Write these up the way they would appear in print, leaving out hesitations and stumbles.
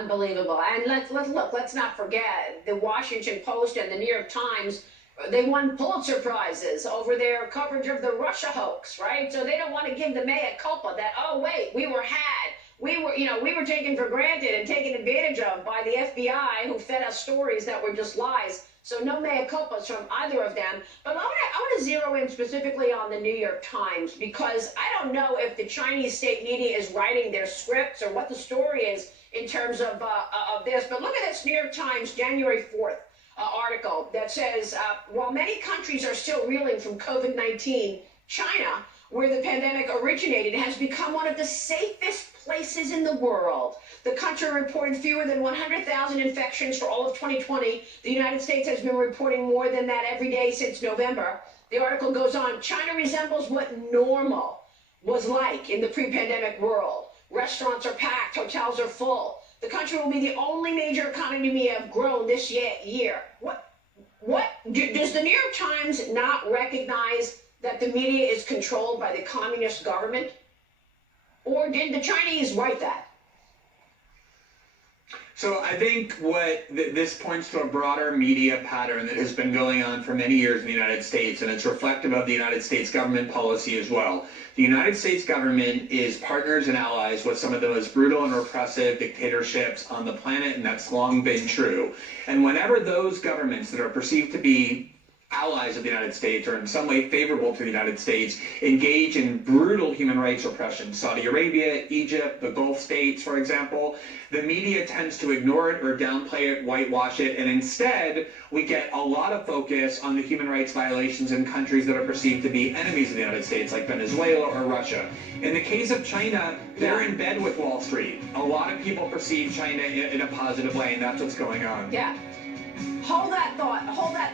Unbelievable. And let's not forget the Washington Post and the New York Times. They won Pulitzer Prizes over their coverage of the Russia hoax, right? So they don't want to give the mea culpa that, oh wait, we were taken for granted and taken advantage of by the FBI, who fed us stories that were just lies. So no mea culpas from either of them. But I want to zero in specifically on the New York Times, because I don't know if the Chinese state media is writing their scripts or what the story is in terms of this. But look at this New York Times January 4th article that says, while many countries are still reeling from COVID-19, China, where the pandemic originated, has become one of the safest places in the world. The country reported fewer than 100,000 infections for all of 2020. The United States has been reporting more than that every day since November. The article goes on, China resembles what normal was like in the pre-pandemic world. Restaurants are packed, hotels are full. The country will be the only major economy we have grown this year. Does the New York Times not recognize that the media is controlled by the communist government? Or did the Chinese write that? So I think what this points to a broader media pattern that has been going on for many years in the United States, and it's reflective of the United States government policy as well. The United States government is partners and allies with some of the most brutal and repressive dictatorships on the planet, and that's long been true. And whenever those governments that are perceived to be allies of the United States, or in some way favorable to the United States, engage in brutal human rights repression, Saudi Arabia, Egypt, the Gulf states, for example, the media tends to ignore it or downplay it, whitewash it, and instead we get a lot of focus on the human rights violations in countries that are perceived to be enemies of the United States, like Venezuela or Russia. In the case of China, they're in bed with Wall Street. A lot of people perceive China in a positive way, and that's what's going on. Yeah. Hold that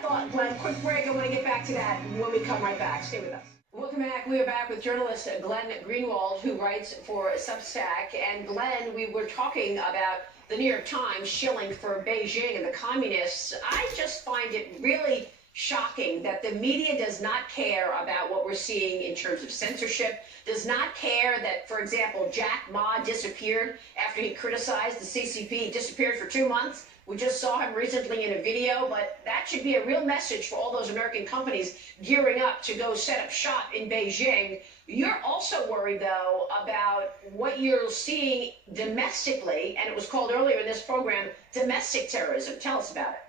thought, Glenn. Quick break. I want to get back to that when we come right back. Stay with us. Welcome back. We are back with journalist Glenn Greenwald, who writes for Substack. And Glenn, we were talking about the New York Times shilling for Beijing and the communists. I just find it really shocking that the media does not care about what we're seeing in terms of censorship, does not care that, for example, Jack Ma disappeared after he criticized the CCP. He disappeared for 2 months. We just saw him recently in a video, but that should be a real message for all those American companies gearing up to go set up shop in Beijing. You're also worried, though, about what you're seeing domestically, and it was called earlier in this program, domestic terrorism. Tell us about it.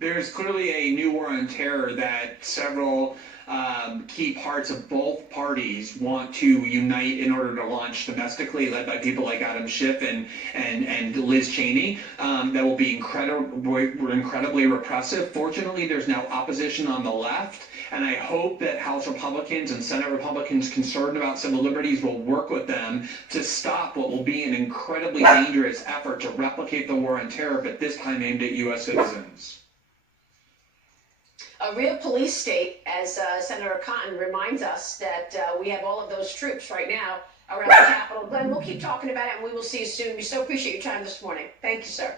There's clearly a new war on terror that several key parts of both parties want to unite in order to launch domestically, led by people like Adam Schiff and Liz Cheney. That will be incredibly repressive. Fortunately, there's now opposition on the left, and I hope that House Republicans and Senate Republicans concerned about civil liberties will work with them to stop what will be an incredibly dangerous effort to replicate the war on terror, but this time aimed at U.S. citizens. A real police state, as Senator Cotton reminds us, that we have all of those troops right now around the Capitol. Glenn, we'll keep talking about it, and we will see you soon. We so appreciate your time this morning. Thank you, sir.